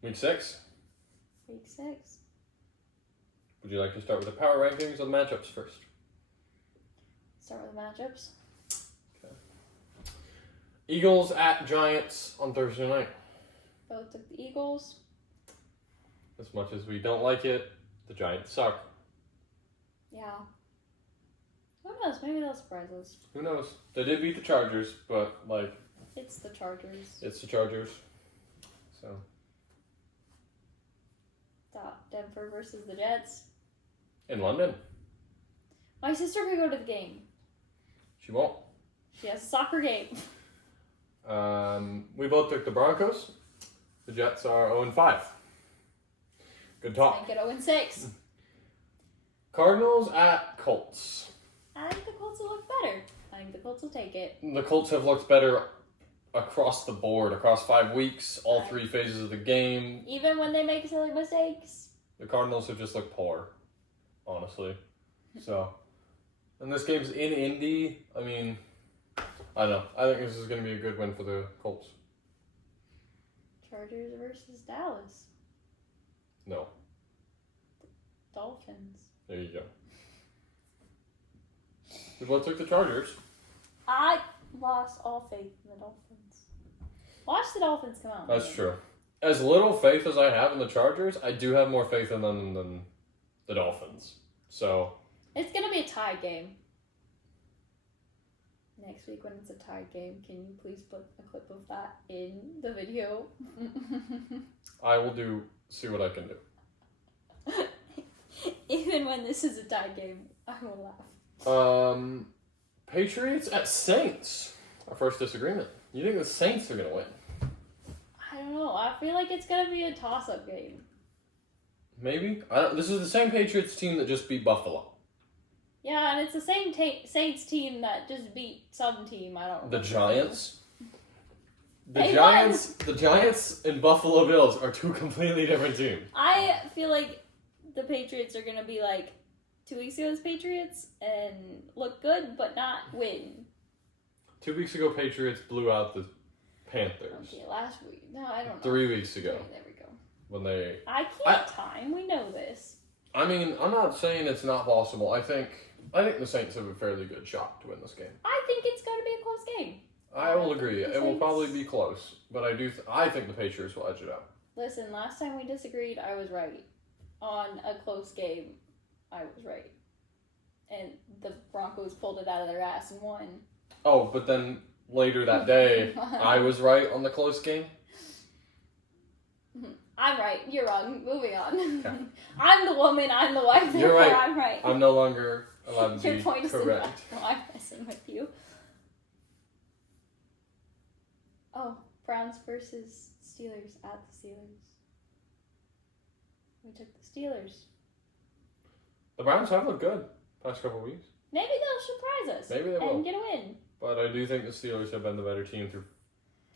Week 6. Week 6. Would you like to start with the power rankings or the matchups first? Start with the matchups. Okay. Eagles at Giants on Thursday night. Both took the Eagles. As much as we don't like it, the Giants suck. Yeah. Who knows? Maybe they'll surprise us. Who knows? They did beat the Chargers, but, like... It's the Chargers. It's the Chargers. So... Denver versus the Jets. In London. My sister could go to the game. She won't. She has a soccer game. We both took the Broncos. The Jets are 0-5. Good talk. Make it 0-6. Cardinals at Colts. I think the Colts will look better. I think the Colts will take it. The Colts have looked better across the board, across 5 weeks, all 3 phases of the game. Even when they make silly mistakes. The Cardinals have just looked poor, honestly. So, and this game's in Indy. I mean, I don't know. I think this is going to be a good win for the Colts. Chargers versus Dallas. No. Dolphins. There you go. We both took the Chargers. I lost all faith in the Dolphins. Watch the Dolphins come out. That's true. As little faith as I have in the Chargers, I do have more faith in them than the Dolphins. So it's gonna be a tie game. Next week when it's a tie game, can you please put a clip of that in the video? I will see what I can do. Even when this is a tie game, I will laugh. Patriots at Saints. Our first disagreement. You think the Saints are going to win? I don't know. I feel like it's going to be a toss-up game. Maybe. This is the same Patriots team that just beat Buffalo. Yeah, and it's the same Saints team that just beat some team. I don't know. The Giants? The Giants and Buffalo Bills are 2 completely different teams. I feel like the Patriots are going to be like 2 weeks ago's Patriots and look good, but not win. 2 weeks ago, Patriots blew out the Panthers. Okay, last week. No, I don't know. 3 weeks ago. Okay, there we go. When they... I can't time. We know this. I mean, I'm not saying it's not possible. I think the Saints have a fairly good shot to win this game. I think it's going to be a close game. I will agree. It will probably be close, but I think the Patriots will edge it out. Listen, last time we disagreed, I was right. On a close game, I was right. And the Broncos pulled it out of their ass and won. Oh, but then later that day, I was right on the close game? I'm right. You're wrong. Moving on. Okay. I'm the woman. I'm the wife. You're right. I'm right. I'm no longer allowed to Your be point is correct. No, I'm messing with you. Oh, Browns versus Steelers at the Steelers. We took the Steelers. The Browns have looked good past couple weeks. Maybe they'll surprise us. Maybe they will. And get a win. But I do think the Steelers have been the better team through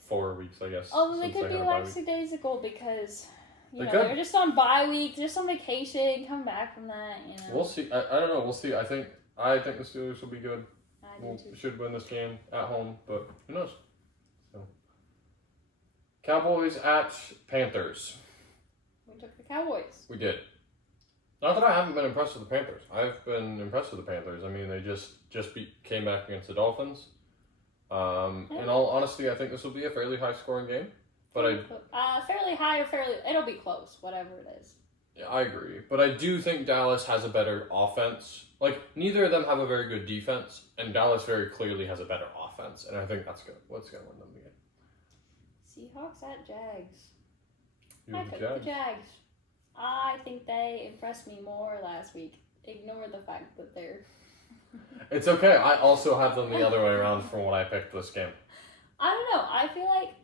4 weeks, I guess. Although they could be lackadaisical because They could. they're just on bye week, just on vacation, come back from that. We'll see. I don't know. We'll see. I think the Steelers will be good. We should win this game at home, but who knows? So, Cowboys at Panthers. We took the Cowboys. We did. Not that I haven't been impressed with the Panthers. I've been impressed with the Panthers. I mean, they just came back against the Dolphins. In all honesty, I think this will be a fairly high-scoring game. But fairly high or it'll be close, whatever it is. Yeah, I agree. But I do think Dallas has a better offense. Like, neither of them have a very good defense, and Dallas very clearly has a better offense, and I think that's good. What's going to win them the game? Seahawks at Jags. I picked the Jags. I think they impressed me more last week. Ignore the fact that they're... It's okay. I also have them the other way around from what I picked this game. I don't know. I feel like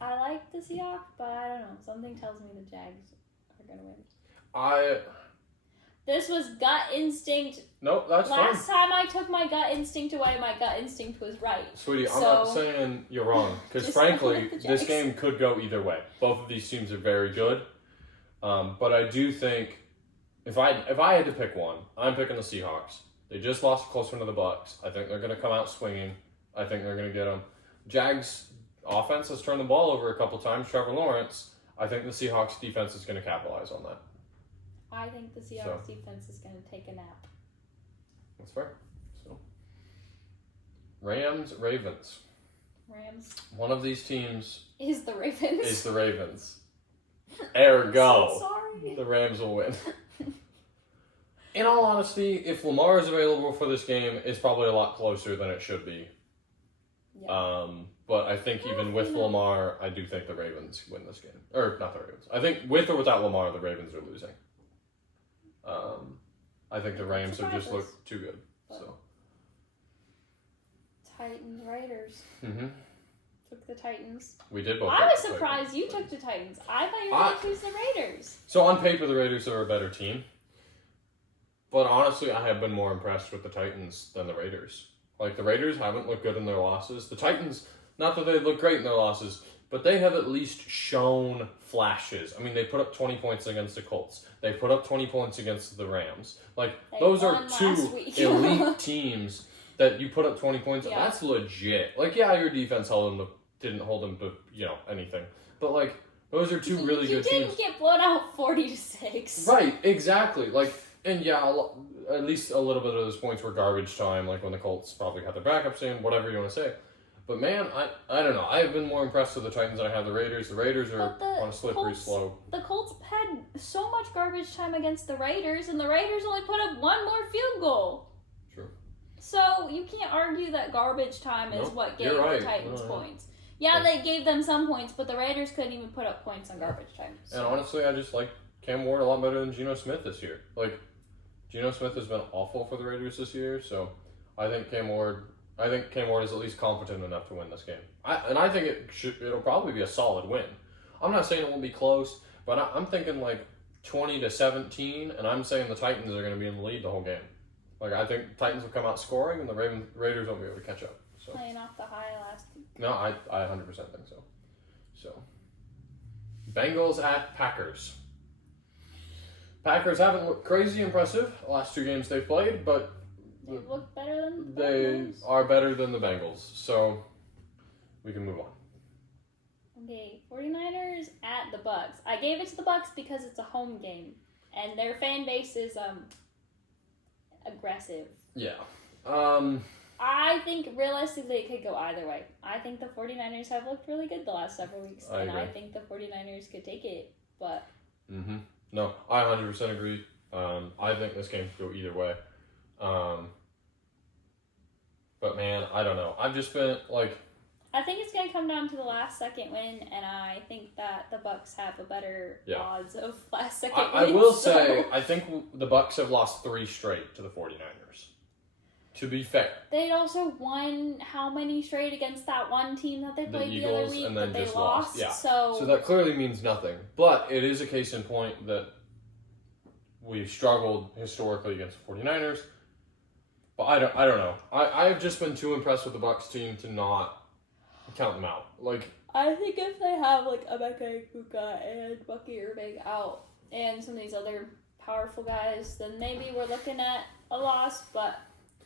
I like the Seahawks, but I don't know. Something tells me the Jags are going to win. This was gut instinct. Nope, that's fine. Last time I took my gut instinct away, my gut instinct was right. Sweetie, I'm not saying you're wrong. Because frankly, this game could go either way. Both of these teams are very good. But I do think, if I had to pick one, I'm picking the Seahawks. They just lost a close one to the Bucs. I think they're going to come out swinging. I think they're going to get them. Jags offense has turned the ball over a couple times. Trevor Lawrence. I think the Seahawks defense is going to capitalize on that. I think the Seahawks defense is going to take a nap. That's fair. So, Rams, Ravens. Rams. One of these teams is the Ravens. Ergo, so sorry. The Rams will win. In all honesty, if Lamar is available for this game, it's probably a lot closer than it should be. Yeah. But I think even with Lamar, I do think the Ravens win this game. Or, not the Ravens. I think with or without Lamar, the Ravens are losing. I think the Rams have just looked too good. So. Titans, Raiders. Mm-hmm. Took the Titans. We did both. I was surprised you took the Titans. I thought you were going to choose the Raiders. So on paper, the Raiders are a better team. But honestly, I have been more impressed with the Titans than the Raiders. Like, the Raiders haven't looked good in their losses. The Titans, not that they look great in their losses, but they have at least shown flashes. I mean, they put up 20 points against the Colts. They put up 20 points against the Rams. Like, those are two elite teams that you put up 20 points. Yeah. That's legit. Like, yeah, your defense didn't hold them to, anything. But, like, those are two really good teams. You didn't get blown out 40-6. Right, exactly. Like, and yeah, at least a little bit of those points were garbage time, like when the Colts probably had their backups in, whatever you want to say. But man, I don't know. I have been more impressed with the Titans than I have the Raiders. The Raiders are on a slippery slope. The Colts had so much garbage time against the Raiders, and the Raiders only put up one more field goal. True. So you can't argue that garbage time is what gave the Titans points. Yeah, they gave them some points, but the Raiders couldn't even put up points on garbage time. So. And honestly, I just like Cam Ward a lot better than Geno Smith this year. Like, Geno Smith has been awful for the Raiders this year, so I think Cam Ward is at least competent enough to win this game. I think it'll probably be a solid win. I'm not saying it won't be close, but I'm thinking like 20-17, and I'm saying the Titans are going to be in the lead the whole game. Like, I think Titans will come out scoring, and the Raiders won't be able to catch up. So. Playing off the high last week. No, I 100% think so. So, Bengals at Packers. Packers haven't looked crazy impressive the last two games they've played, but they look better than the Bengals. They are better than the Bengals, so we can move on. Okay, 49ers at the Bucs. I gave it to the Bucs because it's a home game, and their fan base is aggressive. Yeah. I think realistically it could go either way. I think the 49ers have looked really good the last several weeks, and I think the 49ers could take it, but... Mm-hmm. No, I 100% agree. I think this game could go either way. But man, I don't know. I've just been like... I think it's going to come down to the last second win, and I think that the Bucs have a better odds of last second win. I will say, I think the Bucs have lost 3 straight to the 49ers. To be fair. They'd also won how many straight against that one team that they played the other week that they lost. Yeah. So that clearly means nothing. But it is a case in point that we've struggled historically against the 49ers. But I don't know. I've just been too impressed with the Bucs team to not count them out. Like, I think if they have like Emeka Egbuka and Bucky Irving out and some of these other powerful guys, then maybe we're looking at a loss, but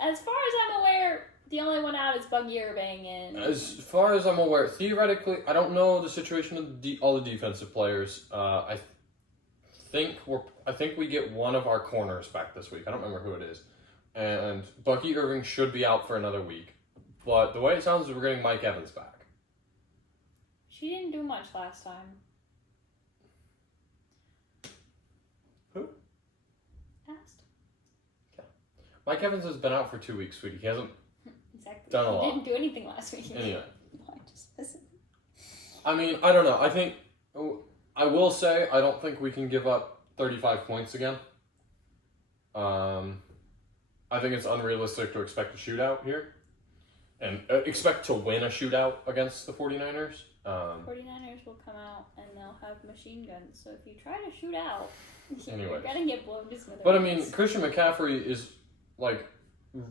as far as I'm aware, the only one out is Bucky Irving. And as far as I'm aware, theoretically, I don't know the situation of all the defensive players. I think we get one of our corners back this week. I don't remember who it is. And Bucky Irving should be out for another week. But the way it sounds is we're getting Mike Evans back. She didn't do much last time. Who? Asked. Mike Evans has been out for 2 weeks, sweetie. He hasn't done a lot. He didn't do anything last week. Anyway. No, I just listen. I mean, I don't know. I will say, I don't think we can give up 35 points again. I think it's unrealistic to expect a shootout here. And expect to win a shootout against the 49ers. 49ers will come out and they'll have machine guns. So if you try to shoot out, you're going to get blown to smithereens. But I mean, Christian McCaffrey is like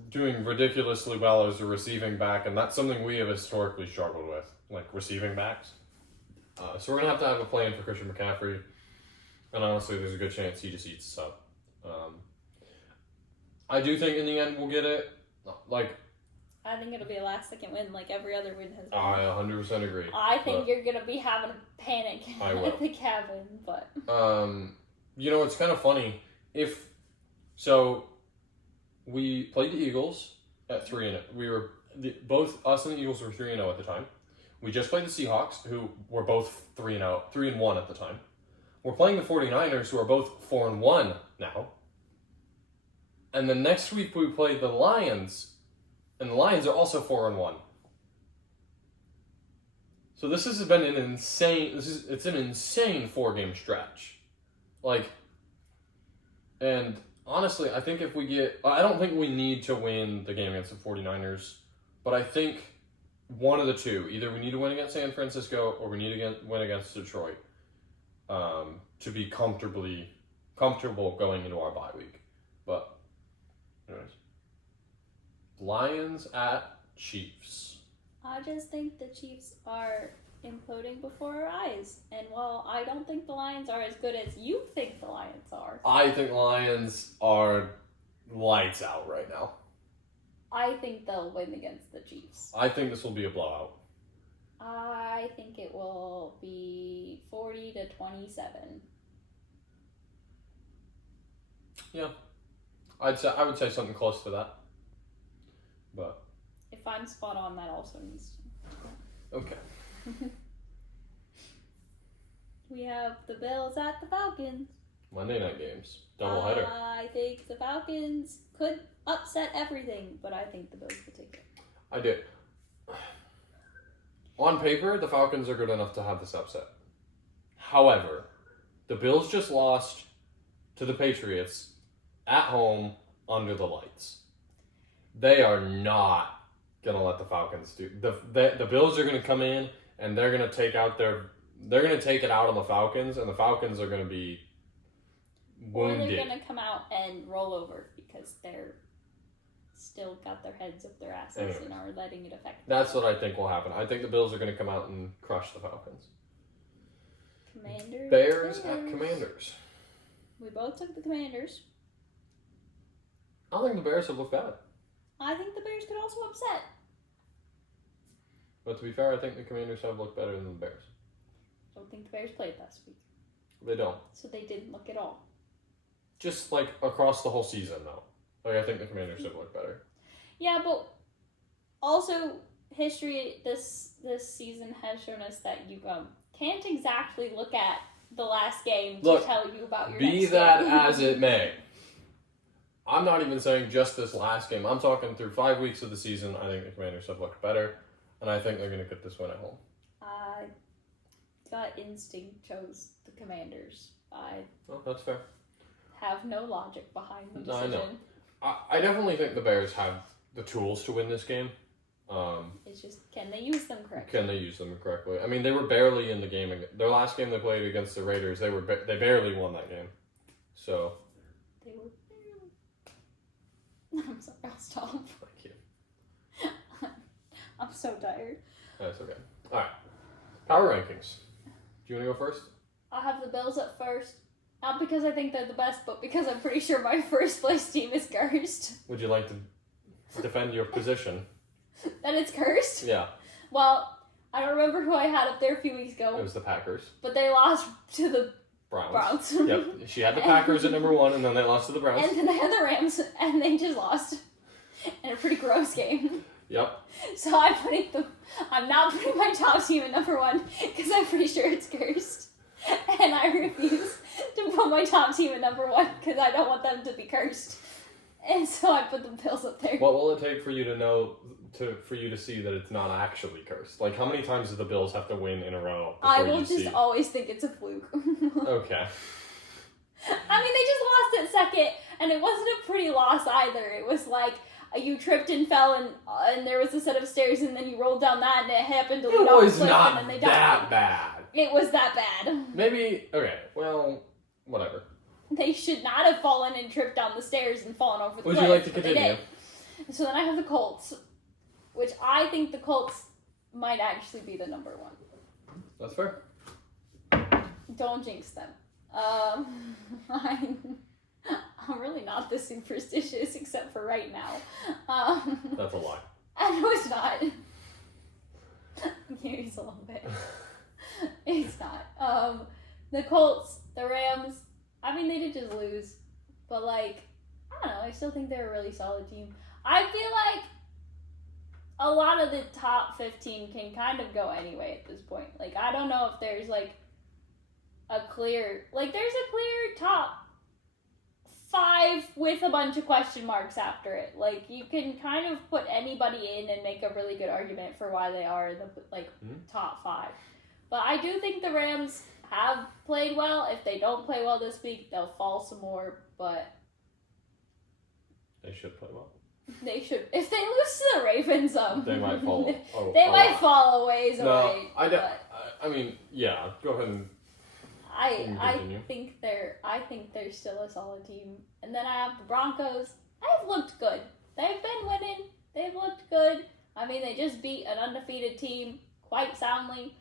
doing ridiculously well as a receiving back, and that's something we have historically struggled with, like receiving backs. So we're going to have a plan for Christian McCaffrey, and honestly, there's a good chance he just eats us up. I do think in the end we'll get it. Like, I think it'll be a last-second win like every other win has been. I 100% agree. I think you're going to be having a panic at the cabin, but... it's kind of funny. We played the Eagles at 3-0. Both us and the Eagles were 3-0 at the time. We just played the Seahawks, who were both 3-1 at the time. We're playing the 49ers, who are both 4-1 now. And then next week we play the Lions, and the Lions are also 4-1. So this has been an insane. It's an insane 4-game stretch, and honestly, I think I don't think we need to win the game against the 49ers, but I think one of the two, either we need to win against San Francisco or we need to win against Detroit, to be comfortable going into our bye week. But anyways, Lions at Chiefs. I just think the Chiefs are imploding before our eyes. And while I don't think the Lions are as good as you think the Lions are... I think Lions are lights out right now. I think they'll win against the Chiefs. I think this will be a blowout. I think it will be 40-27. Yeah. I would say something close to that. But if I'm spot on, that also needs to... Okay. We have the Bills at the Falcons. Monday night games. Doubleheader. I think the Falcons could upset everything, but I think the Bills will take it. I do. On paper, the Falcons are good enough to have this upset. However, the Bills just lost to the Patriots at home under the lights. They are not going to let the Falcons do. The Bills are going to come in and they're going to take it out on the Falcons, and the Falcons are going to be wounded. Or they're going to come out and roll over because they're still got their heads up their asses and are letting it affect them. That's what I think will happen. I think the Bills are going to come out and crush the Falcons. Commanders. Bears at Commanders. We both took the Commanders. I don't think the Bears have looked bad. I think the Bears could also upset. But to be fair, I think the Commanders have looked better than the Bears. I don't think the Bears played last week. They don't. So they didn't look at all. Just across the whole season, though. I think the Commanders have looked better. Yeah, but also history this season has shown us that you can't exactly look at the last game to tell you about your next game. Be that as it may. I'm not even saying just this last game. I'm talking through 5 weeks of the season. I think the Commanders have looked better, and I think they're going to get this win at home. Gut instinct chose the Commanders. Well, that's fair. Have no logic behind the decision. I know. I definitely think the Bears have the tools to win this game. It's just, can they use them correctly? Can they use them correctly? I mean, they were barely in the game. Their last game they played against the Raiders, they barely won that game. So. They were barely. I'm sorry, I'll stop. Thank you. I'm so tired. That's okay. All right. Power rankings. Do you want to go first? I'll have the Bills at first. Not because I think they're the best, but because I'm pretty sure my first place team is cursed. Would you like to defend your position? That it's cursed? Yeah. Well, I don't remember who I had up there a few weeks ago. It was the Packers. But they lost to the Browns. Yep. She had the Packers at number 1, and then they lost to the Browns. And then I had the Rams, and they just lost. In a pretty gross game. Yep. So I'm not putting my top team at number 1, because I'm pretty sure it's cursed. And I refuse to put my top team at number 1, because I don't want them to be cursed. And so I put the Bills up there. What will it take for you to see that it's not actually cursed? How many times do the Bills have to win in a row? I will just always think it's a fluke. Okay. I mean, they just lost at second, and it wasn't a pretty loss either. It was you tripped and fell, and there was a set of stairs, and then you rolled down that, and it happened to lead off the cliff, and then they died. It was not that bad. It was that bad. Maybe, okay, well, whatever. They should not have fallen and tripped down the stairs and fallen over the cliff. Would you like to continue? So then I have the Colts, which I think the Colts might actually be the number 1. That's fair. Don't jinx them. I'm really not this superstitious, except for right now. That's a lie. No, it's not. Here's a little bit. It's not. The Colts, the Rams, I mean, they did just lose. But, like, I don't know. I still think they're a really solid team. I feel like a lot of the top 15 can kind of go anyway at this point. Like, I don't know if there's, like, there's a clear top 5 with a bunch of question marks after it. Like, you can kind of put anybody in and make a really good argument for why they are in the, like, top 5. But I do think the Rams have played well. If they don't play well this week, they'll fall some more, but they should play well. They should. If they lose to the Ravens, they might fall. They might fall a ways away. I mean, yeah. Go ahead and. I think they're still a solid team. And then I have the Broncos. They've looked good. They've been winning. They've looked good. I mean, they just beat an undefeated team quite soundly.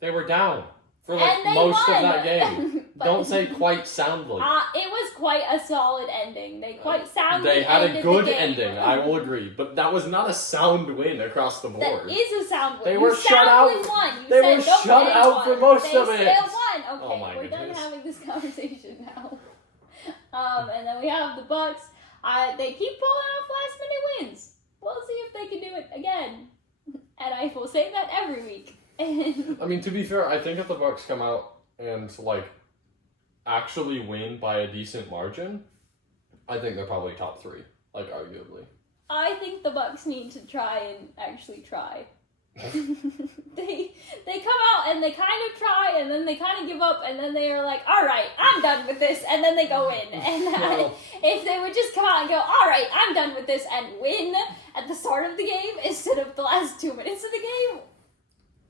They were down for like most of that game. Don't say quite soundly. It was quite a solid ending. They quite soundly They had ended a good the game. ending, I will agree. But that was not a sound win across the board. That is a sound win. They were shut out. They were shut out for most of it. They still won. Okay, Oh my we're goodness. done having this conversation now. And then we have the Bucs. They keep pulling off last minute wins. We'll see if they can do it again. And I will say that every week. I mean, to be fair, I think if the Bucs come out and like actually win by a decent margin, I think they're probably top 3, like arguably. I think the Bucs need to try and actually try. They come out and they kind of try and then they kind of give up and then they are like, all right, I'm done with this, and then they go in. And if they would just come out and go, all right, I'm done with this, and win at the start of the game instead of the last 2 minutes of the game.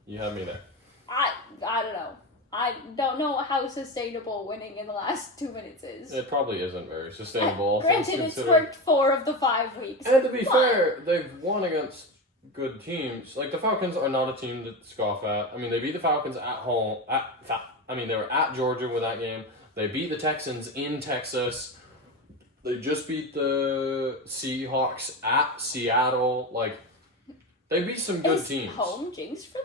You have me there. I don't know. I don't know how sustainable winning in the last 2 minutes is. It probably isn't very sustainable. Granted, it's worked 4 of the 5 weeks. And to be fair, they've won against good teams. Like, the Falcons are not a team to scoff at. I mean, they beat the Falcons at home. They were at Georgia with that game. They beat the Texans in Texas. They just beat the Seahawks at Seattle. Like, they beat some good teams. Is home jinxed for them?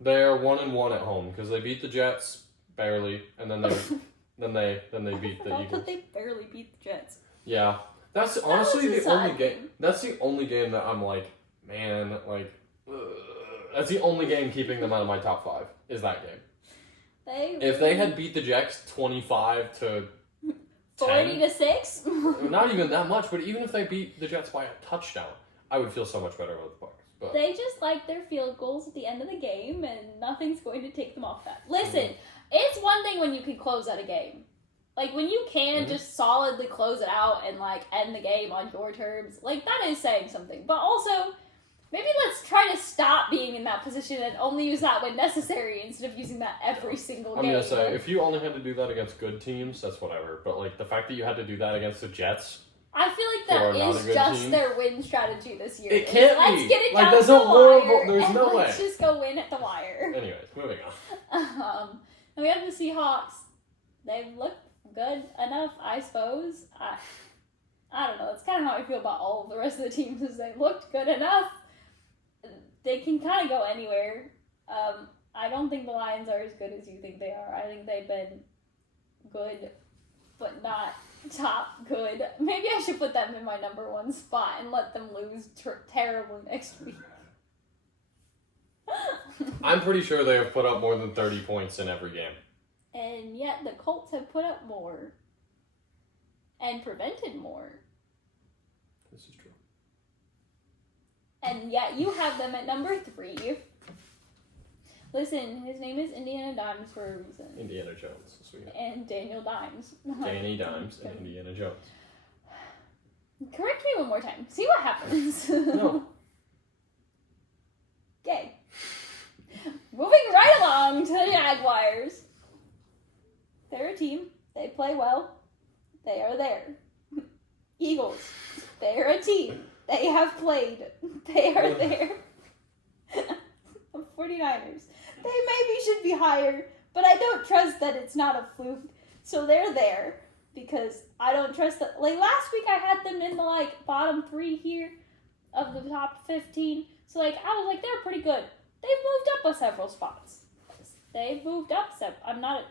They're 1-1 at home because they beat the Jets barely, and then they beat the Eagles. But they barely beat the Jets. Yeah, that's honestly the only game. That's the only game that I'm like, man, like, that's the only game keeping them out of my top 5 is that game. If they had beat the Jets 25 to 40 to 6, not even that much, but even if they beat the Jets by a touchdown, I would feel so much better about the Bucs. But they just like their field goals at the end of the game, and nothing's going to take them off that. Listen, it's one thing when you can close out a game. Like, when you can just solidly close it out and, like, end the game on your terms, like, that is saying something. But also, maybe let's try to stop being in that position and only use that when necessary instead of using that every single game. I'm gonna say, if you only had to do that against good teams, that's whatever. But, like, the fact that you had to do that against the Jets... I feel like that is just their win strategy this year. It can't Let's be. get it like, down to the wire. There's no way. Let's just go win at the wire. Anyways, moving on. And we have the Seahawks. They've looked good enough, I suppose. I don't know. That's kind of how I feel about all of the rest of the teams. Is they've looked good enough. They can kind of go anywhere. I don't think the Lions are as good as you think they are. I think they've been good, but not top good. Maybe I should put them in my number 1 spot and let them lose terribly next week. I'm pretty sure they have put up more than 30 points in every game. And yet the Colts have put up more and prevented more. This is true. And yet you have them at number 3. Listen, his name is Indiana Dimes for a reason. Indiana Jones. Sweet. And Daniel Dimes. Danny Dimes and Indiana Jones. Correct me one more time. See what happens. No. Okay. Moving right along to the Jaguars. They're a team. They play well. They are there. Eagles. They're a team. They have played. They are there. 49ers. They maybe should be higher, but I don't trust that it's not a fluke. So they're there because I don't trust that. Like, last week I had them in the, like, bottom 3 here. of the top 15. So, like, I was like, they're pretty good. They've moved up several spots. They've moved up I'm not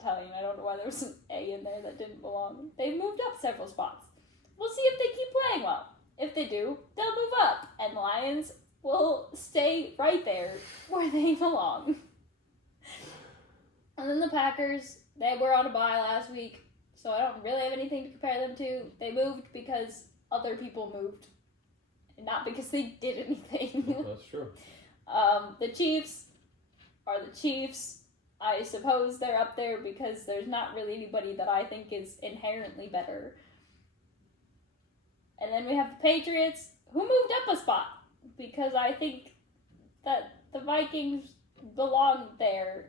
telling you. I don't know why there was an A in there that didn't belong. They've moved up several spots. We'll see if they keep playing well. If they do, they'll move up. And the Lions will stay right there where they belong. And then the Packers, they were on a bye last week, so I don't really have anything to compare them to. They moved because other people moved, and not because they did anything. That's true. The Chiefs are the Chiefs. I suppose they're up there because there's not really anybody that I think is inherently better. And then we have the Patriots, who moved up a spot because I think that the Vikings belong there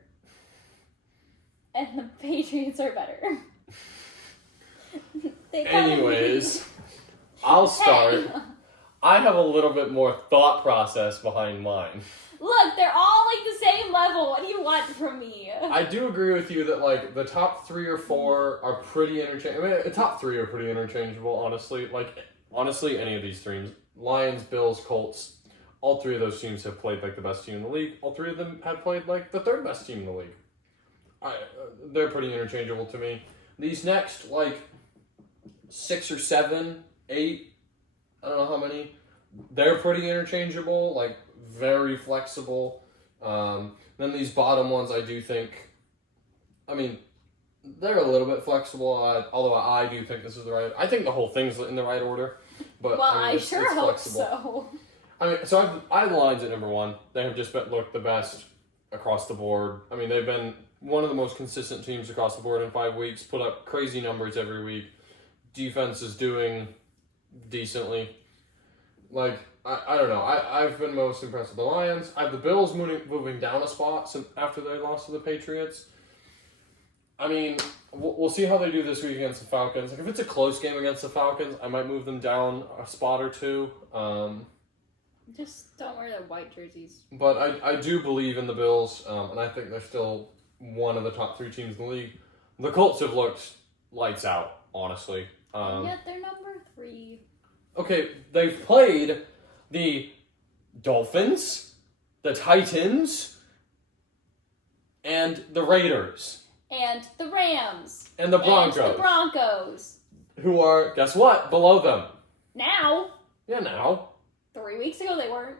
and the Patriots are better. Anyways, I'll start. Hey. I have a little bit more thought process behind mine. Look, they're all like the same level. What do you want from me? I do agree with you that like the top 3 or 4 are pretty interchangeable. I mean, the top 3 are pretty interchangeable, honestly. Like, honestly, any of these teams. Lions, Bills, Colts. All 3 of those teams have played like the best team in the league. All 3 of them have played like the 3rd best team in the league. They're pretty interchangeable to me. These next, like, 6 or 7, 8, I don't know how many, they're pretty interchangeable, like, very flexible. Then these bottom ones, I do think, I mean, they're a little bit flexible, although I do think this is the right, I think the whole thing's in the right order. But well, I mean, it's hope flexible. So. I mean, so I have the Lions at number 1. They have just looked the best across the board. I mean, they've been one of the most consistent teams across the board in 5 weeks, put up crazy numbers every week. Defense is doing decently. Like, I don't know. I've been most impressed with the Lions. I have the Bills moving down a spot after they lost to the Patriots. I mean, we'll see how they do this week against the Falcons. Like, if it's a close game against the Falcons, I might move them down a spot or 2. Just don't wear their white jerseys. But I do believe in the Bills, and I think they're still one of the top 3 teams in the league. The Colts have looked lights out, honestly. And yet they're number 3. Okay, they've played the Dolphins, the Titans, and the Raiders. And the Rams. And the Broncos. And the Broncos. Who are, guess what, below them. Now. Yeah, now. 3 weeks ago they weren't.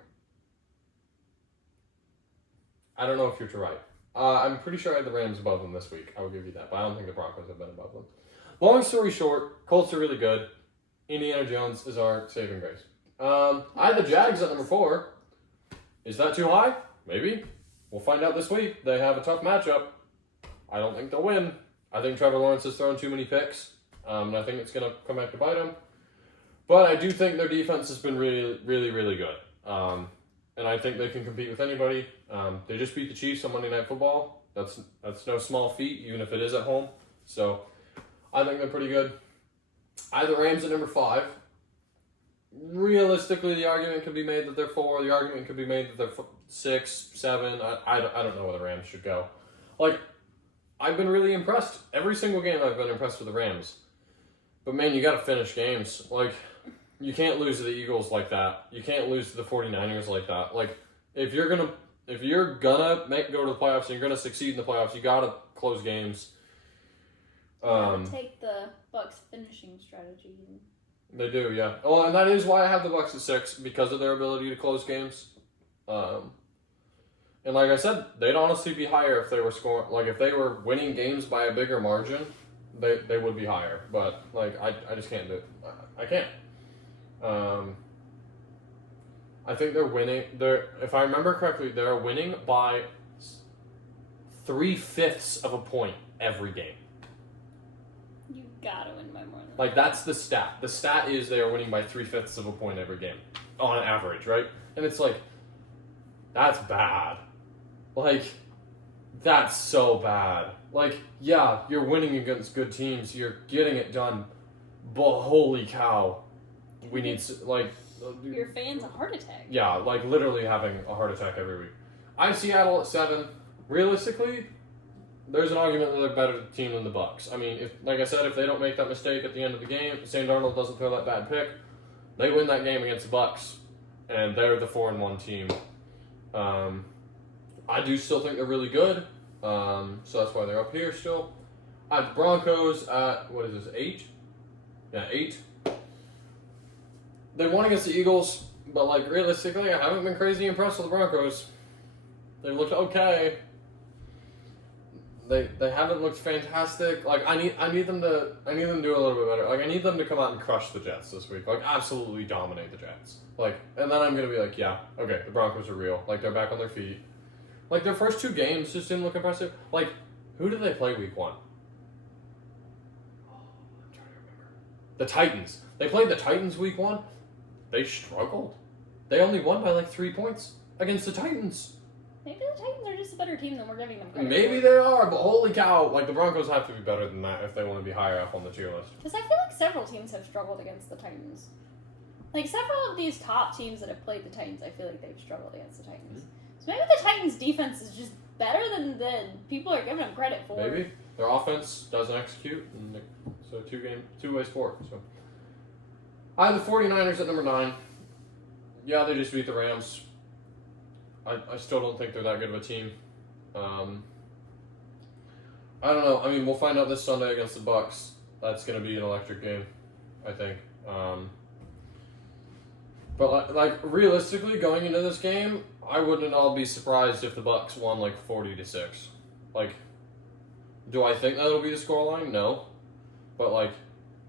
I don't know if you're right. I'm pretty sure I had the Rams above them this week. I will give you that. But I don't think the Broncos have been above them. Long story short, Colts are really good. Indiana Jones is our saving grace. I had the Jags at number 4. Is that too high? Maybe. We'll find out this week. They have a tough matchup. I don't think they'll win. I think Trevor Lawrence has thrown too many picks. And I think it's going to come back to bite them. But I do think their defense has been really, really, really good. And I think they can compete with anybody. They just beat the Chiefs on Monday Night Football. That's no small feat, even if it is at home. So I think they're pretty good. I have the Rams at number 5. Realistically, the argument could be made that they're 4. The argument could be made that they're 6, 7. I don't know where the Rams should go. Like, I've been really impressed. Every single game I've been impressed with the Rams. But, man, you got to finish games. Like, you can't lose to the Eagles like that. You can't lose to the 49ers like that. Like, if you're gonna go to the playoffs and you're gonna succeed in the playoffs, you gotta close games. Take the Bucs finishing strategy. They do, yeah. Well, and that is why I have the Bucs at 6, because of their ability to close games. And like I said, they'd honestly be higher if they were scoring. Like, if they were winning games by a bigger margin, they would be higher. But like, I just can't do it. I can't. I think they're winning. If I remember correctly, they're winning by 3/5 of a point every game. You gotta win by more than that. Like, that's the stat. The stat is they are winning by 3/5 of a point every game on average, right? And it's like, that's bad. Like, that's so bad. Like, yeah, you're winning against good teams. You're getting it done. But holy cow. We need, like... Your fans a heart attack. Yeah, like literally having a heart attack every week. I have Seattle at 7. Realistically, there's an argument that they're a better team than the Bucs. I mean, like I said, if they don't make that mistake at the end of the game, Sam Darnold doesn't throw that bad pick, they win that game against the Bucs and they're the 4-1 team. I do still think they're really good, so that's why they're up here still. I have the Broncos at, what is this, 8? Yeah, 8. They won against the Eagles, but, like, realistically, I haven't been crazy impressed with the Broncos. They looked okay. They haven't looked fantastic. Like, I need them to do a little bit better. Like, I need them to come out and crush the Jets this week. Like, absolutely dominate the Jets. Like, and then I'm gonna be like, yeah, okay, the Broncos are real. Like, they're back on their feet. Like, their first 2 games just didn't look impressive. Like, who did they play week 1? Oh, I'm trying to remember. The Titans. They played the Titans week 1. They struggled. They only won by like 3 points against the Titans. Maybe the Titans are just a better team than we're giving them credit Maybe for. they are, but holy cow, like the Broncos have to be better than that if they want to be higher up on the tier list. Because I feel like several teams have struggled against the Titans. Like several of these top teams that have played the Titans, I feel like they've struggled against the Titans. Mm-hmm. So maybe the Titans' defense is just better than people are giving them credit for. Maybe. Their offense doesn't execute, and it's a two-way sport. So I have the 49ers at number 9. Yeah, they just beat the Rams. I still don't think they're that good of a team. I don't know. I mean, we'll find out this Sunday against the Bucs. That's going to be an electric game, I think. But like realistically, going into this game, I wouldn't at all be surprised if the Bucs won like 40-6. Like, do I think that'll be the scoreline? No. But like,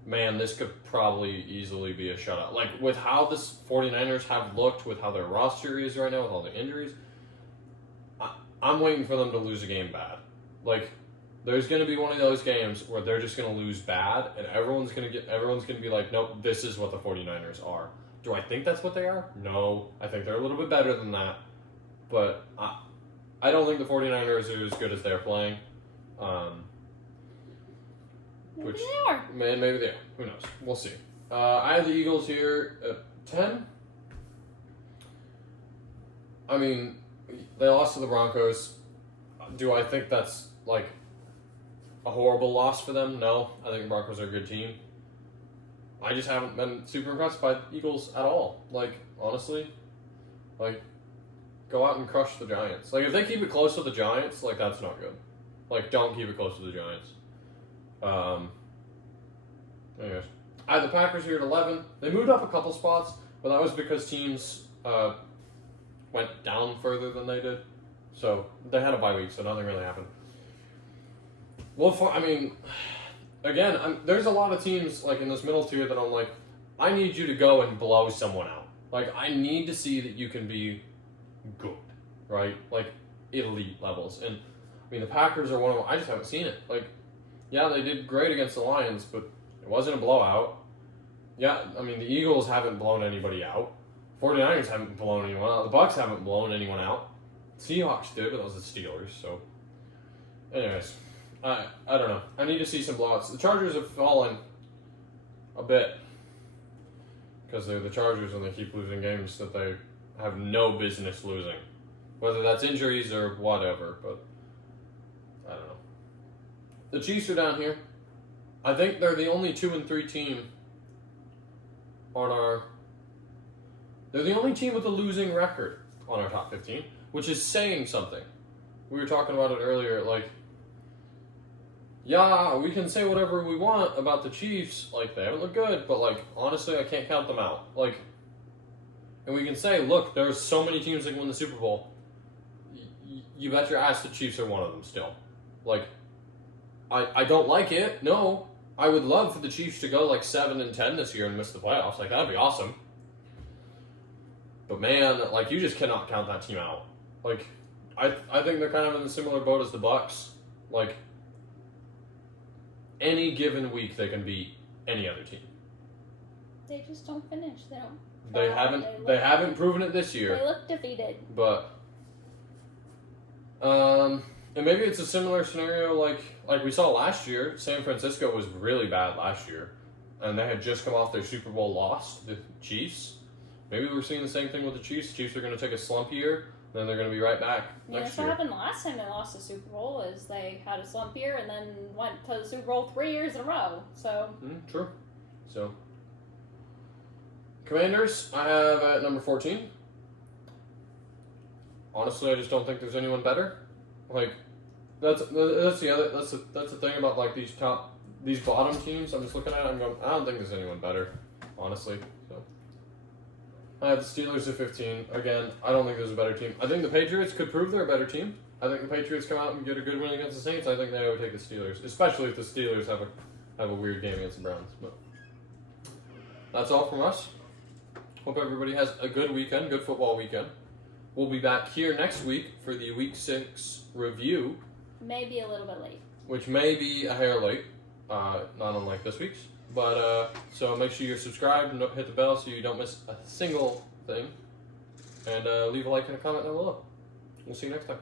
man, this could probably easily be a shutout. Like, with how this 49ers have looked, with how their roster is right now, with all the injuries, I'm waiting for them to lose a game bad. Like, there's going to be one of those games where they're just going to lose bad, and everyone's going to be like, nope, this is what the 49ers are. Do I think that's what they are? No. I think they're a little bit better than that. But I don't think the 49ers are as good as they're playing. Maybe they are. Maybe they are. Who knows? We'll see. I have the Eagles here at 10. I mean, they lost to the Broncos. Do I think that's, like, a horrible loss for them? No. I think the Broncos are a good team. I just haven't been super impressed by the Eagles at all. Like, honestly. Like, go out and crush the Giants. Like, if they keep it close to the Giants, like, that's not good. Like, don't keep it close to the Giants. Anyways, I had the Packers here at 11. They moved up a couple spots, but that was because teams went down further than they did. So they had a bye week, so nothing really happened. Well, I mean, again, there's a lot of teams like in this middle tier that I'm like, I need you to go and blow someone out. Like, I need to see that you can be good, right? Like, elite levels. And I mean, the Packers are one of them. I just haven't seen it. Like, yeah, they did great against the Lions, but it wasn't a blowout. Yeah, I mean, the Eagles haven't blown anybody out. 49ers haven't blown anyone out. The Bucs haven't blown anyone out. Seahawks did, but that was the Steelers, so. Anyways, I don't know. I need to see some blowouts. The Chargers have fallen a bit because they're the Chargers and they keep losing games that they have no business losing. Whether that's injuries or whatever, but I don't know. The Chiefs are down here. I think they're the only 2-3 team on our... They're the only team with a losing record on our top 15, which is saying something. We were talking about it earlier, like, yeah, we can say whatever we want about the Chiefs, like, they haven't looked good, but, like, honestly, I can't count them out. Like, and we can say, look, there's so many teams that can win the Super Bowl. You bet your ass the Chiefs are one of them still. Like, I don't like it, no. I would love for the Chiefs to go, like, 7-10 this year and miss the playoffs. Like, that'd be awesome. But, man, like, you just cannot count that team out. Like, I think they're kind of in a similar boat as the Bucs. Like, any given week they can beat any other team. They just don't finish. They don't. They haven't proven it this year. They look defeated. But, and maybe it's a similar scenario like we saw last year. San Francisco was really bad last year, and they had just come off their Super Bowl loss to the Chiefs. Maybe we're seeing the same thing with the Chiefs. Chiefs are going to take a slump year, then they're going to be right back next year. That's what happened last time they lost the Super Bowl, is they had a slump year and then went to the Super Bowl 3 years in a row. So true. So, Commanders, I have at number 14. Honestly, I just don't think there's anyone better. Like, that's the thing about like these bottom teams. I'm just looking at it, I'm going, I don't think there's anyone better, honestly. So I have the Steelers at 15. Again, I don't think there's a better team. I think the Patriots could prove they're a better team. I think the Patriots come out and get a good win against the Saints. I think they would take the Steelers, especially if the Steelers have a weird game against the Browns. But that's all from us. Hope everybody has a good weekend, good football weekend. We'll be back here next week for the Week 6 review. Maybe a little bit late. Which may be a hair late, not unlike this week's. But, so make sure you're subscribed and hit the bell so you don't miss a single thing. And leave a like and a comment down below. We'll see you next time.